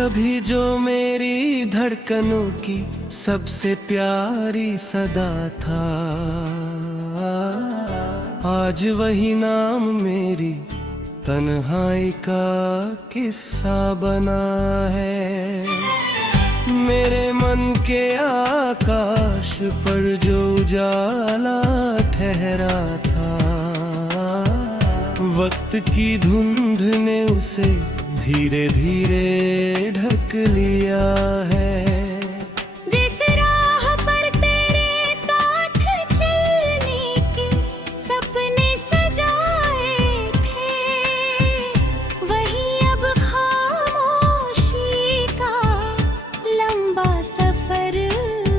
कभी जो मेरी धड़कनों की सबसे प्यारी सदा था, आज वही नाम मेरी तन्हाई का किस्सा बना है। मेरे मन के आकाश पर जो उजाला ठहरा था, वक्त की धुंध ने उसे धीरे धीरे ढक लिया है। जिस राह पर तेरे साथ चलने के सपने सजाए थे, वही अब खामोशी का लंबा सफर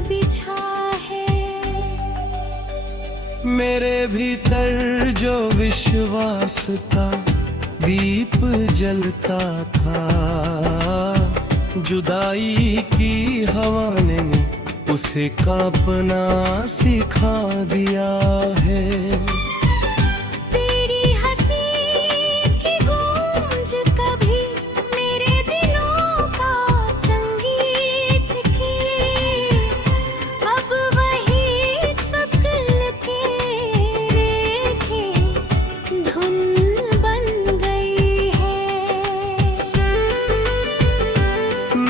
बिछा है। मेरे भीतर जो विश्वास का दीप जलता था, जुदाई की हवा ने उसे कांपना सिखा दिया है। तेरी हंसी की गूंज कभी मेरे दिलों का संगीत की, अब वही शक्ल के रेखे धुन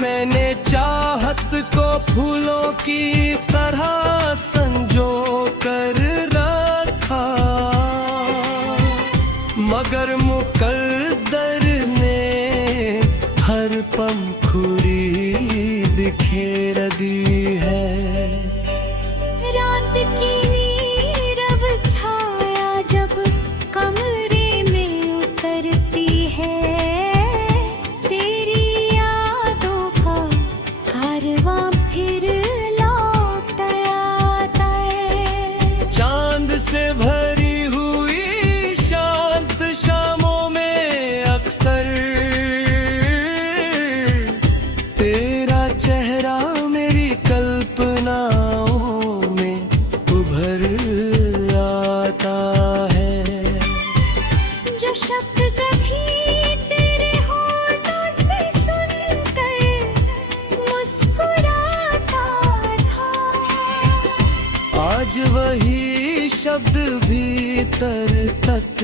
मैंने चाहत को फूलों की तरह संजो कर रखा, मगर मुकद्दर ने हर पंखुड़ी बिखेर दी है। रात की नीरव छाया जब कमरे में उतरती है, फिर लौट आता है। चांद से भरी हुई शांत शामों में अक्सर तेरा चेहरा मेरी कल्पनाओं में उभर आता है। जो शब्द कभी तेरे होठों से सुनकर मुस्कुराता था, आज वही शब्द भीतर तक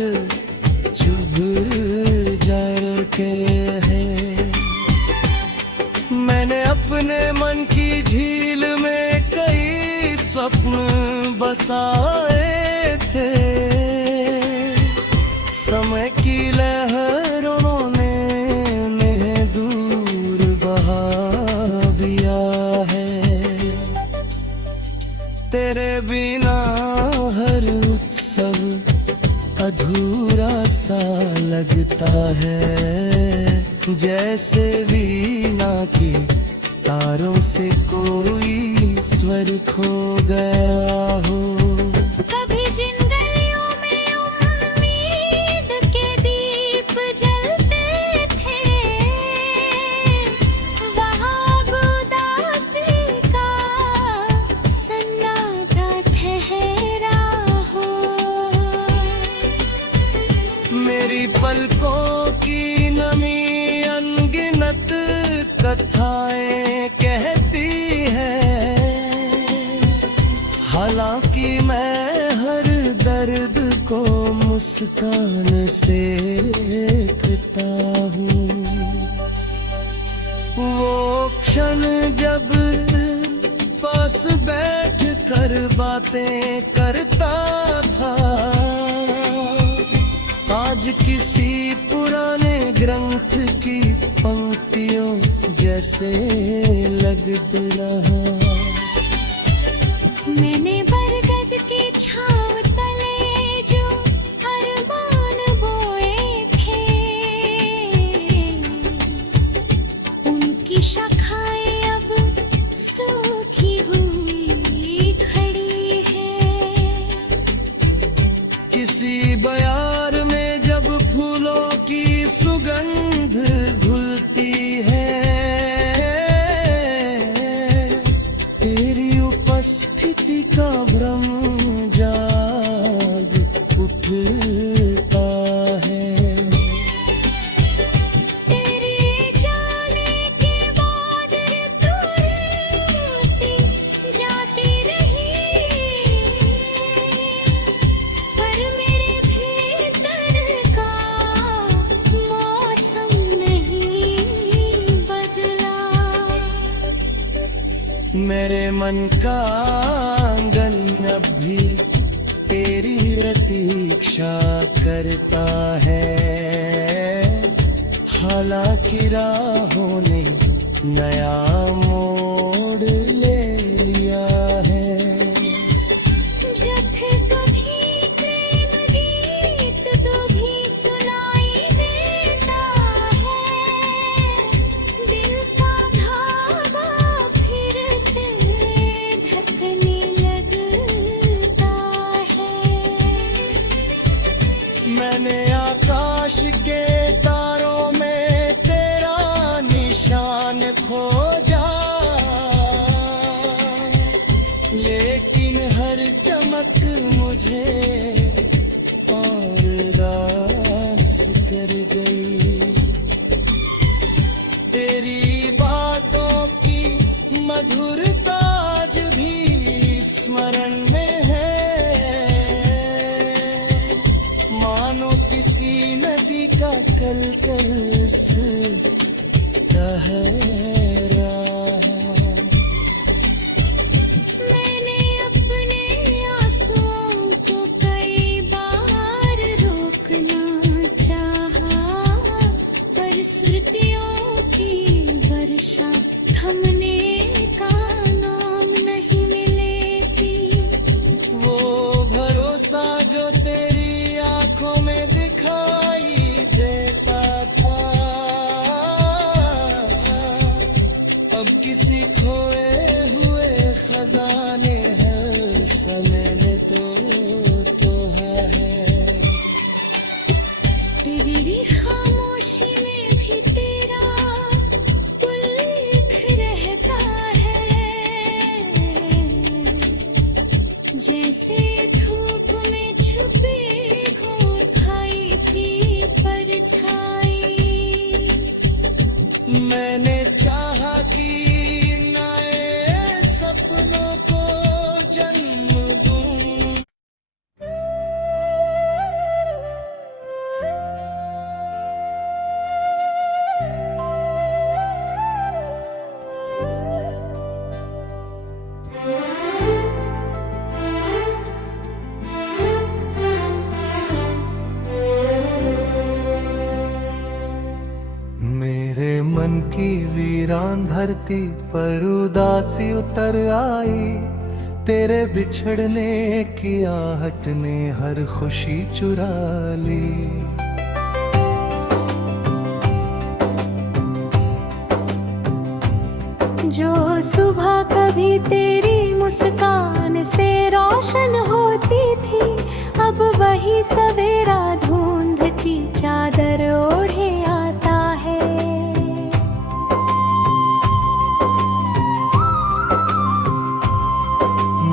चुभ जाते हैं। मैंने अपने मन की झील में कई स्वप्न बसाए थे, समय की लहरों ने उन्हें दूर बहा दिया है। तेरे बिना हर उत्सव अधूरा सा लगता है, जैसे वीणा के तारों से कोई स्वर खो गया हो। कभी जिन गलियों में उम्मीद के दीप जलते थे, वहाँ उदासी का सन्नाटा ठहरा हो। मेरी पलकों की नमी अनगिनत कथाएं कहती है, हालांकि मैं हर दर्द को मुस्कान से देखता हूँ। वो क्षण जब पास बैठ कर बातें करता था, आज किसी पुराने ग्रंथ की पंक्तियों जैसे लग रहा। मैंने बरगद की छांव तले जो अरमान बोए थे, उनकी शाखाएं अब सूखी हुई खड़ी है। किसी बयार में जब फूलों की सुगंध घुलती है, तेरी उपस्थिति का भ्रम जाग उठता है। तेरे जाने के मेरे मन का आंगन अब भी तेरी प्रतीक्षा करता है। हालांकि राहों ने नया मोड़ ले लिया है। जब कभी प्रेम गीत तो भी सुनाई देता है। दिल का धागा फिर से धड़कने लगता है। मैंने आकाश के तारों में तेरा निशान खोजा, लेकिन हर चमक मुझे और रास कर गई। तेरी बातों की मधुरता आज भी स्मरण में है। मानो किसी नदी का कलकल से बह रहा। मैंने अपने आंसुओं को कई बार रोकना चाहा, पर स्मृतियों की वर्षा थमने का नाम नहीं लेती। वो भरोसा जो तेरी आंखों में दिखाई देता था, अब किसी खोए हुए खजाने हर समय ने तो है। तेरी खामोशी में भी तेरा उल्लेख रहता है। जैसे धूप में छुपी घोर खाई थी परछाई। मैंने चाहा कि नए सपनों को जन्म दूं। मेरे मन की वीरान धरती पर उदासी उतर आई। तेरे बिछड़ने की आहट ने हर खुशी चुरा ली। जो सुबह कभी तेरी मुस्कान से रोशन होती थी, अब वही सवेरा धुंध की चादर ओढ़े आता है।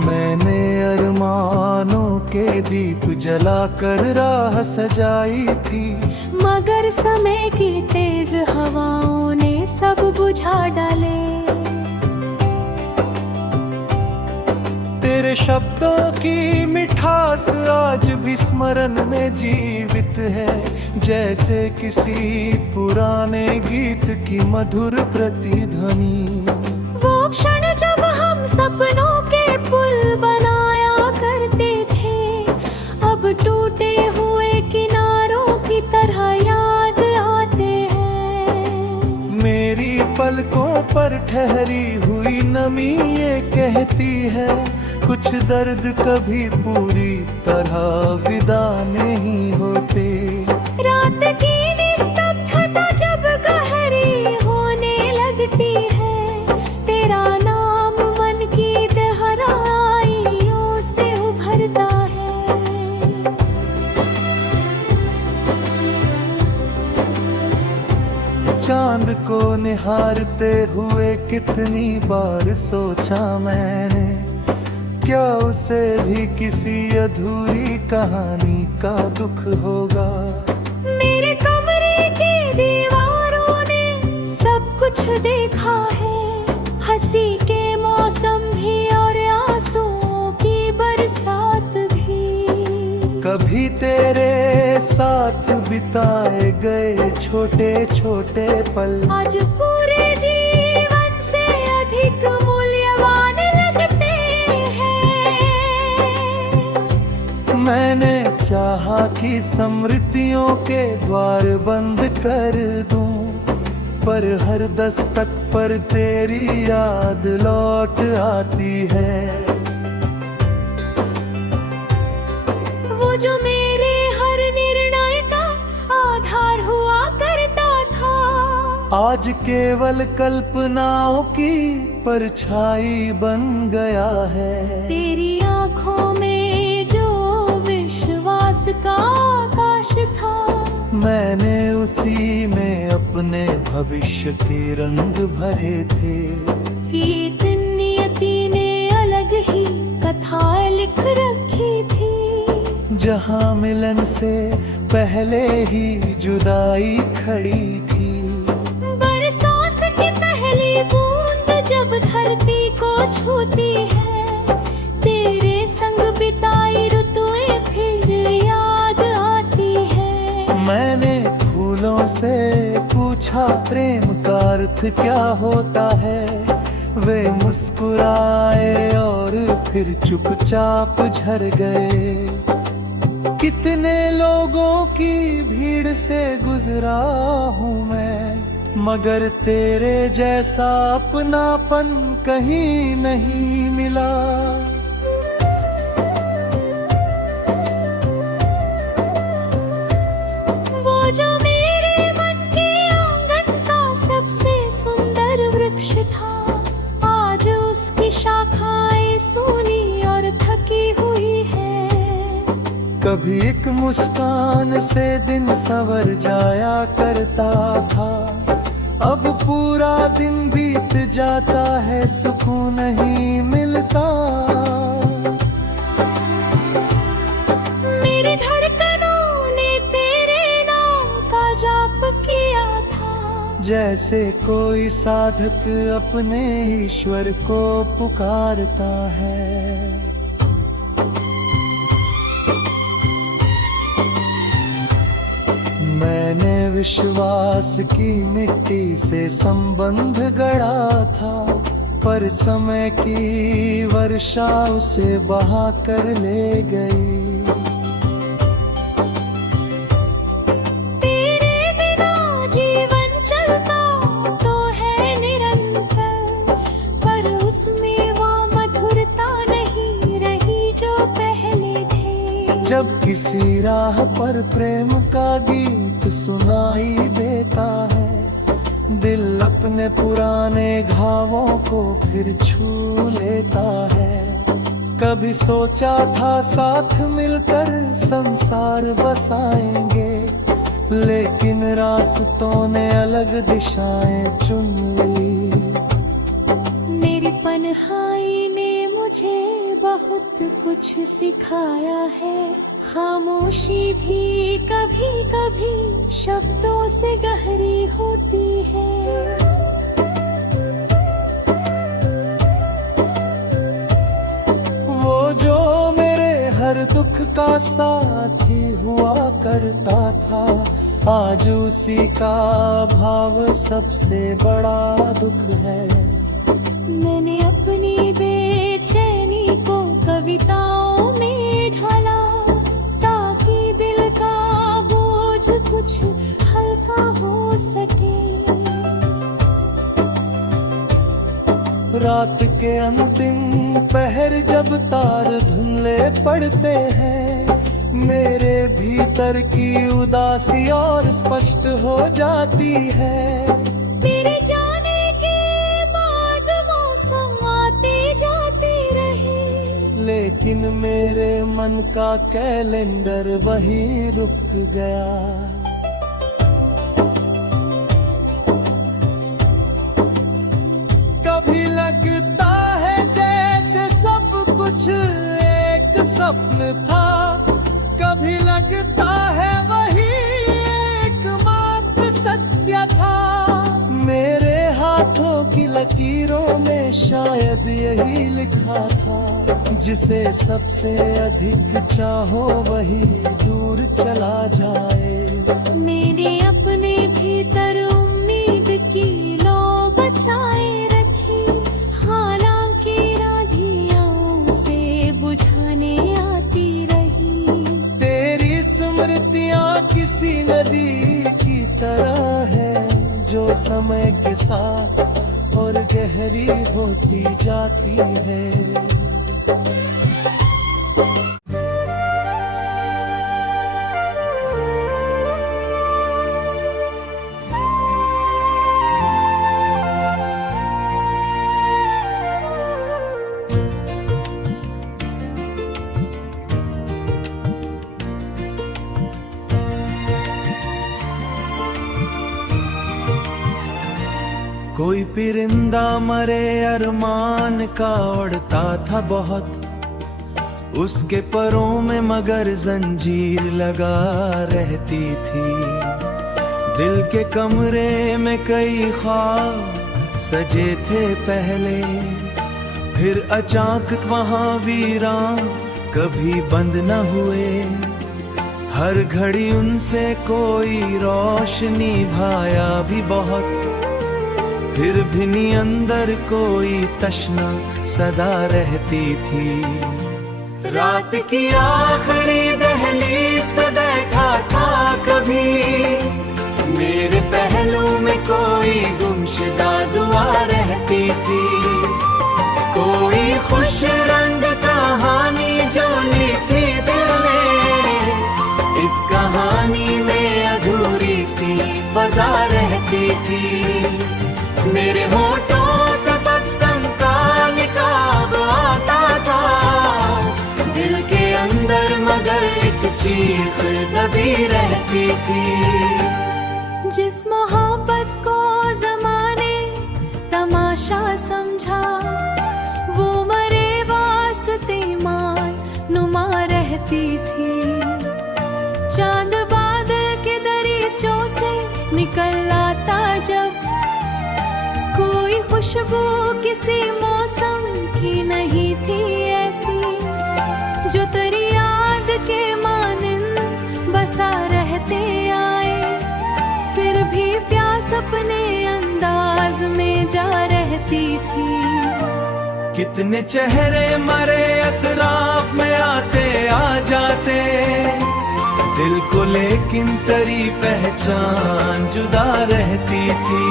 मैंने अरमानों के दीप जलाकर राह सजाई थी, मगर समय की तेज हवाओं ने सब बुझा डाले। तेरे शब्दों की मिठास आज भी स्मरण में जीवित है, जैसे किसी पुराने गीत की मधुर प्रतिध्वनि। वो क्षण जब हम सपनों के पुल बनाया करते थे, अब टूटे हुए किनारों की तरह याद आते हैं। मेरी पलकों पर ठहरी हुई नमी ये कहती है, कुछ दर्द कभी पूरी तरह विदा नहीं होते। रात की निस्तब्धता जब गहरी होने लगती है, तेरा नाम मन की गहराइयों से उभरता है। चांद को निहारते हुए कितनी बार सोचा मैंने, क्या उसे भी किसी अधूरी कहानी का दुख होगा। मेरे कमरे की दीवारों ने सब कुछ देखा है, हंसी के मौसम भी और आंसुओं की बरसात भी। कभी तेरे साथ बिताए गए छोटे छोटे पल आज पूरे जीवन से अधिक मूल्यवान मैंने चाहा कि स्मृतियों के द्वार बंद कर दूं, पर हर दस्तक पर तेरी याद लौट आती है। वो जो मेरे हर निर्णय का आधार हुआ करता था, आज केवल कल्पनाओं की परछाई बन गया है। तेरी आंखों में जो विश्वास का आकाश था, मैंने उसी में अपने भविष्य के रंग भरे थे। गीत नियति ने अलग ही कथा लिख रखी थी, जहाँ मिलन से पहले ही जुदाई खड़ी थी। बरसात की पहली बूंद जब धरती को छूती है, तेरे संग बिताई ऋतुएं फिर याद आती है। मैंने फूलों से पूछा प्रेम का अर्थ क्या होता है, वे मुस्कुराए और फिर चुपचाप झर गए। कितने लोगों की भीड़ से गुजरा हूँ मैं, मगर तेरे जैसा अपनापन कहीं नहीं मिला। वो जो मेरे मन के आंगन का सबसे सुंदर वृक्ष था, आज उसकी शाखाएं सूनी और थकी हुई है। कभी एक मुस्कान से दिन संवर जाया करता था, अब पूरा दिन बीत जाता है, सुकून नहीं मिलता। मेरी धड़कनों ने तेरे नाम का जाप किया था, जैसे कोई साधक अपने ईश्वर को पुकारता है। मैंने विश्वास की मिट्टी से संबंध गढ़ा था, पर समय की वर्षा उसे बहा कर ले गई। तेरे बिना जीवन चलता तो है निरंतर, पर उसमें वो मधुरता नहीं रही जो पहले थे। जब किसी राह पर प्रेम का गीत सुनाई देता है, दिल अपने पुराने घावों को फिर छू लेता है। कभी सोचा था साथ मिलकर संसार बसाएंगे, लेकिन रास्तों ने अलग दिशाएं चुन ली। मेरी पनहाई ने मुझे बहुत कुछ सिखाया है, खामोशी भी कभी कभी शब्दों से गहरी होती है। वो जो मेरे हर दुख का साथी हुआ करता था, आज उसी का भाव सबसे बड़ा दुख है। मैंने अपनी बेचैनी को कविताओं में ढाला, ताकि दिल का बोझ कुछ हल्का हो सके। रात के अंतिम पहर जब तार धुंधले पड़ते हैं, मेरे भीतर की उदासी और स्पष्ट हो जाती है। तेरे जाने के बाद मौसम आते जाते रहे, लेकिन मेरे मन का कैलेंडर वहीं रुक गया। कभी लगता है जैसे सब कुछ एक स्वप्न था, कभी लगता है वही एकमात्र सत्य था। मेरे हाथों की लकीरों में शायद यही लिखा था, जिसे सबसे अधिक चाहो वही दूर चला जाए। मेरे अपने भीतर उम्मीद की लौ बचाए रखी, हालांकि राधियां से बुझाने आती रही। समय के साथ और गहरी होती जाती है। कोई परिंदा मरे अरमान का उड़ता था बहुत, उसके परों में मगर जंजीर लगा रहती थी। दिल के कमरे में कई ख्वाब सजे थे पहले, फिर अचानक वहाँ वीरान कभी बंद न हुए। हर घड़ी उनसे कोई रोशनी भाया भी बहुत, फिर भी नी अंदर कोई तशना सदा रहती थी। रात की आखिरी दहलीज पे बैठा था कभी, मेरे पहलू में कोई गुमशुदा दुआ रहती थी। कोई खुश रंग कहानी जो लिखी दिल ने, इस कहानी में अधूरी सी फजा रहती थी। मेरे होठों तब का निकाब आता था, दिल के अंदर मगर एक चीख दबी रहती थी। जिस मोहब्बत को ज़माने तमाशा समझा, वो मरे वास्ते मान नुमा रहती थी। चांद बादल के दरीचों से निकल आता जब, कोई खुशबू किसी मौसम की नहीं थी ऐसी, जो तेरी याद के मानिंद बसा रहते आए। फिर भी प्यास अपने अंदाज में जा रहती थी। कितने चेहरे मरे अतराफ में आते आ जाते, दिल को लेकिन तेरी पहचान जुदा रहती थी।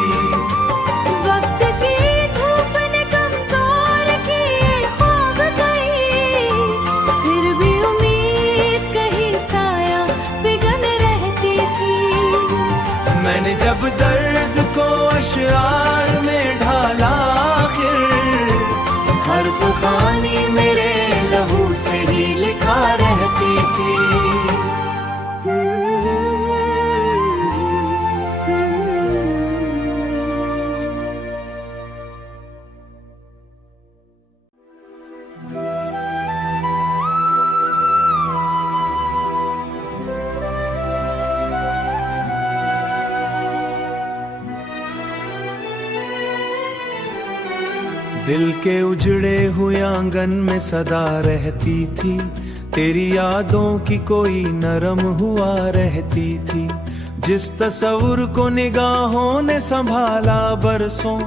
मैंने जब दर्द को अशआर में ढाला, आखिर हर्फ खानी मेरे लहू से ही लिखा रहती थी। दिल के उजड़े हुए आंगन में सदा रहती थी, तेरी यादों की कोई नरम हुआ रहती थी। जिस तस्वुर को निगाहों ने संभाला बरसों,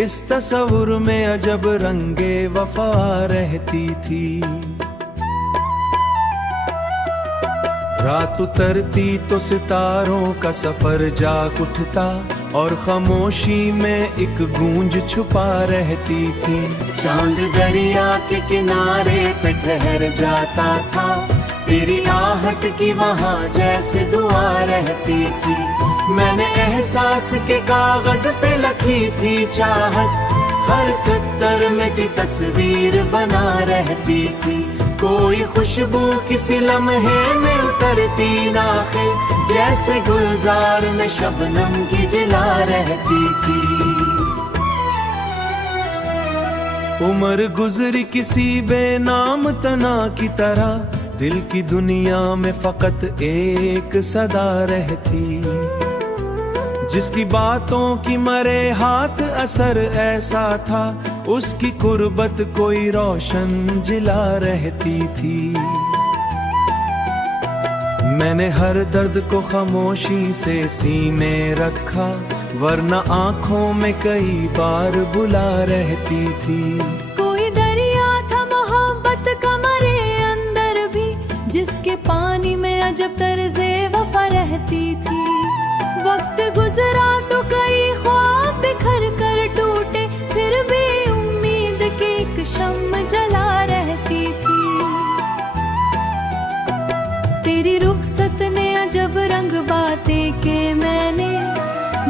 इस तस्वुर में अजब रंगे वफा रहती थी। रात उतरती तो सितारों का सफर जाग उठता, और खामोशी में एक गूंज छुपा रहती थी। चांद दरिया के किनारे पे ठहर जाता था, तेरी आहट की वहाँ जैसे दुआ रहती थी। मैंने एहसास के कागज पे लिखी थी चाहत, हर सत्तर में की तस्वीर बना रहती थी। कोई खुशबू किसी लम्हे में उतरती नाखे, जैसे गुलजार में शबनम की जिला रहती थी। उम्र गुजरी किसी बेनाम तना की तरह, दिल की दुनिया में फकत एक सदा रहती। जिसकी बातों की मरे हाथ असर ऐसा था, उसकी कुर्बत कोई रोशन जिला रहती थी। मैंने हर दर्द को खामोशी से सीने रखा, वरना आंखों में कई बार बुला रहती थी। कोई दरिया था मोहब्बत का मरे अंदर भी, जिसके पानी में अजब तर्ज़े वफा रहती थी। वक्त गुजरा तो कई ख्वाब तेरी रुखसत ने अजब रंग बातें के मैंने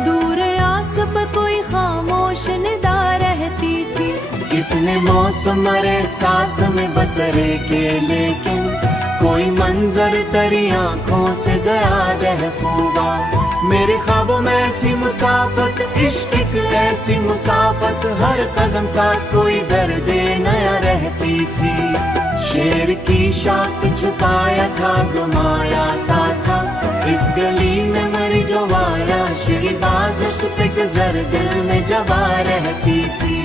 दूर आस पर कोई खामोश निदा रहती थी। कितने मौसम मरे सांस में बसरे के, लेकिन कोई मंजर तेरी आंखों से ज्यादा है खूबा। मेरे ख्वाबों में ऐसी मुसाफत, इश्क एक ऐसी मुसाफत, हर कदम साथ कोई दर्द नया रहती थी। शेर की शाख छुपाया था गमाया था, इस गली में मरी जो वारा शेरी बाज़ पे गुजर दिल में जवा रहती थी।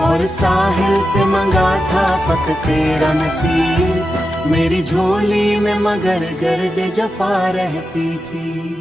और साहिल से मंगा था फक तेरा नसीब, मेरी झोली में मगर गर्द जफा रहती थी।